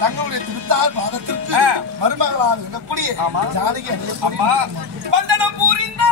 தங்களுடைய திருத்தால் பாதத்திற்கு மருமகளால் இருக்கக்கூடிய ஜானகி அம்மா வந்தனம் புரிந்த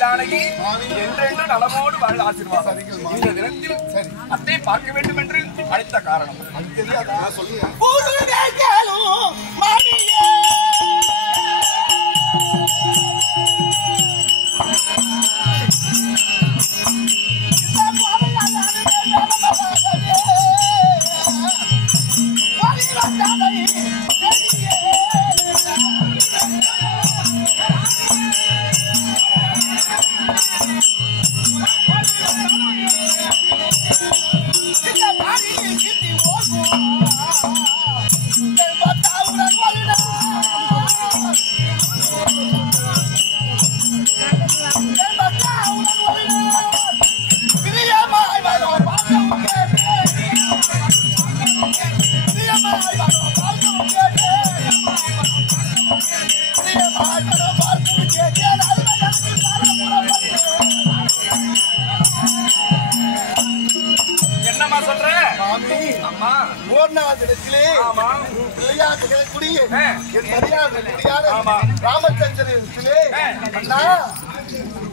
ஜானகி என்றென்று நலமோடு வாழ் ஆசீர்வாதம். இந்த தினத்தில் அத்தை பார்க்க வேண்டும் என்று அழைத்த காரணம் அது தெரியாதா? சொல்லுங்க.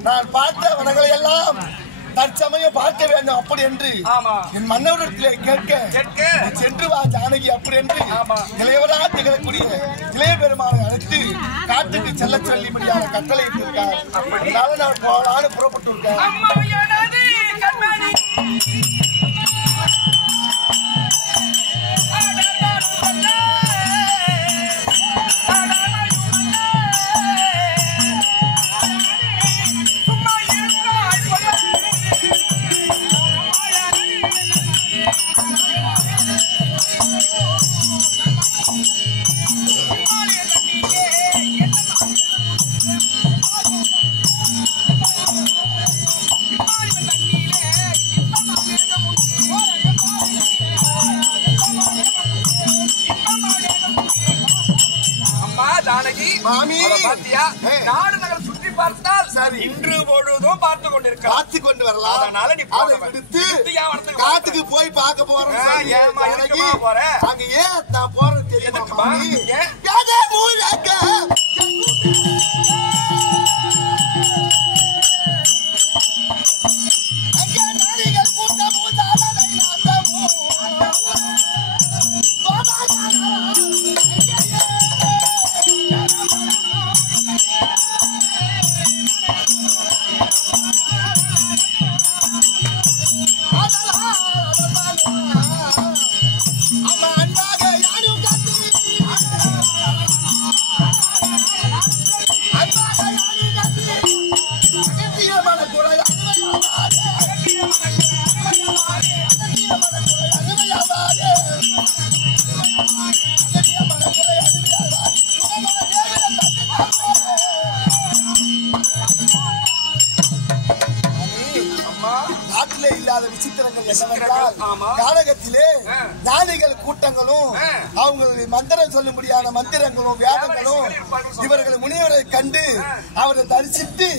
நான் பார்த்த வனங்களை எல்லாம் தற்சமயம் பார்க்க வேண்டும் அப்படி என்று என் மன்னவரிடத்திலே கேட்க சென்று வா ஜானகி அப்படி என்று இளையவரா திகழக்கூடிய இளைய பெருமானை அழைத்து காட்டுக்கு செல்ல சொல்லி முடியாத கட்டளை இருக்கார். அதனால நான் போகலான்னு புறப்பட்டு இருக்கேன். நாடு நகர் சுற்றி பார்த்தால் சரி இன்று பொழுதும் பார்த்து கொண்டு வரலாம். அதனால நீ காட்டுக்கு போய் பார்க்க போறேன். அங்க ஏன் நான் போறது தெரியுமா? காலகத்திலே ஞானிகள் கூட்டங்களும் அவங்க மந்திரம் சொல்ல முடியாத மந்திரங்களும் வேதங்களும் இவர்கள் முனிவரை கண்டு அவரை தரிசித்து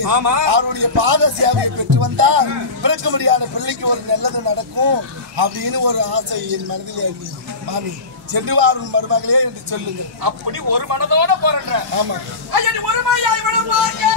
அவருடைய பாத சேவையை பெற்று வந்தால் பிறக்க முடியாத பிள்ளைக்கு ஒரு நல்லது நடக்கும் அப்படின்னு ஒரு ஆசை என் மனதிலே மாமி சென்று வாரும் மருமகளே என்று சொல்லுங்க. அப்படி ஒரு மனதோட போறேன். ஆமா ஒரு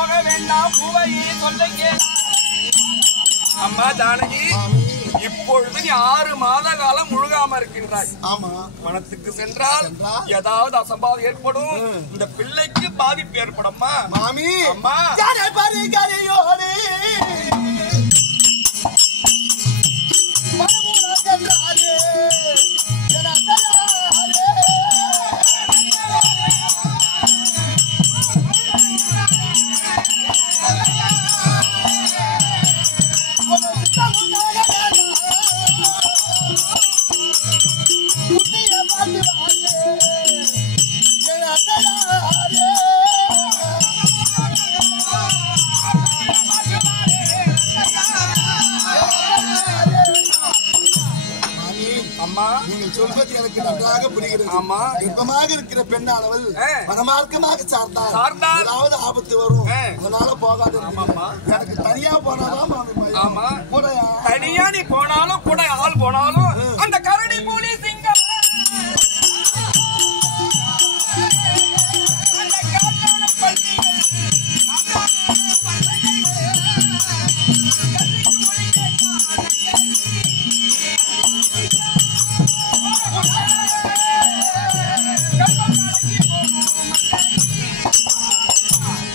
போக வேண்டாம் பூவையே சொல்லுங்க அம்மா ஜானகி இப்பொழுது நீ 6 மாத காலம் முழுகாம இருக்கின்றாய். ஆமா, மனத்துக்கு சென்றால் ஏதாவது அசம்பாவம் ஏற்படும், இந்த பிள்ளைக்கு பாதிப்பு ஏற்படும்மா. மாமி அம்மா நீங்கள் சொல்வது எனக்கு நன்றாக புரிகிறது. ஆமா, கர்ப்பமாக இருக்கிற பெண்ணானவள் மனமார்க்கமாக சார்ந்தால் ஏதாவது ஆபத்து வரும், அதனால போகாது. எனக்கு தனியா போனாதான் ஆமா, தனியா நீ போனாலும் கூட ஆள் போனாலும் அந்த கரடி புலி சிங்கம்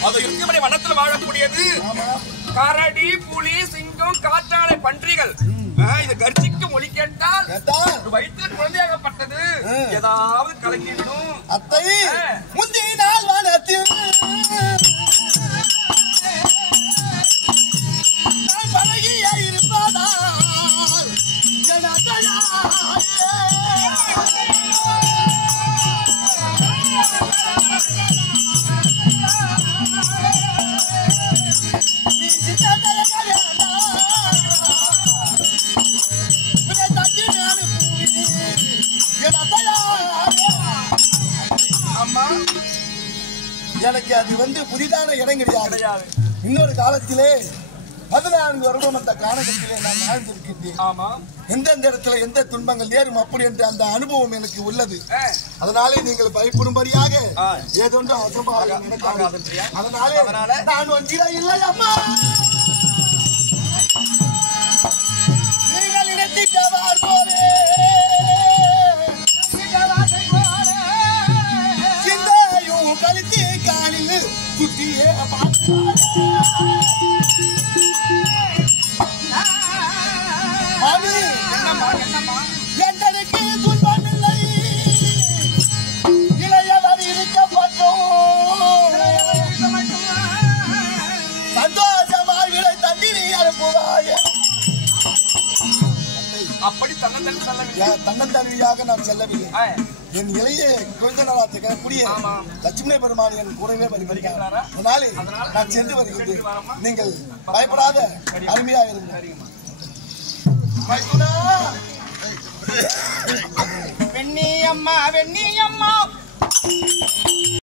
அது இருக்கும்படி வனத்தில் வாழக்கூடியது கரடி புலி சிங்கம் காற்றாலை பன்றிகள். இது கர்ஜிக்கும் ஒலி கேட்டால் வயிற்றில் குழந்தையாகப்பட்டது ஏதாவது கலங்கிவிடும். அத்தை முந்தைய நாள் வானத்தில் பழகியா இருப்பதால் எனக்கு அது புதிதான இடம் கிடையாது. இன்னொரு காலத்திலே 14 வருடம் அந்த காலகட்டத்திலே நான் வாழ்ந்திருக்கின்றேன். எந்தெந்த இடத்துல எந்த துன்பங்கள் நேரும் அப்படி என்ற அந்த அனுபவம் எனக்கு உள்ளது. அதனாலே நீங்கள் பயப்படும்படியாக ஏதொன்றும் அசம்பாவிதம் நடக்காது. அதனாலே நான் ஒன்றிட இல்லை அம்மா. நீங்கள் இடத்திட்டவார் போலே சிந்தையும் கழுத்தி காலில் குத்தியே எங்களுக்கு துன்பமில்லை, இளையவர் இருக்கப்பட்டோம் சந்தோஷமாய் விலை தண்ணீரை அனுப்புவாய. அப்படி தன்னந்தனியாக நான் செல்லவில்லை. என் இளைய குழந்தை கூடிய லட்சுமி பெருமாள் என் கூடவே வருகிறார். அதனாலே நான் சென்று வருகின்றேன். நீங்கள் பயப்படாத அருமையாக இருங்க. வெண்ணி அம்மா வெண்ணி அம்மா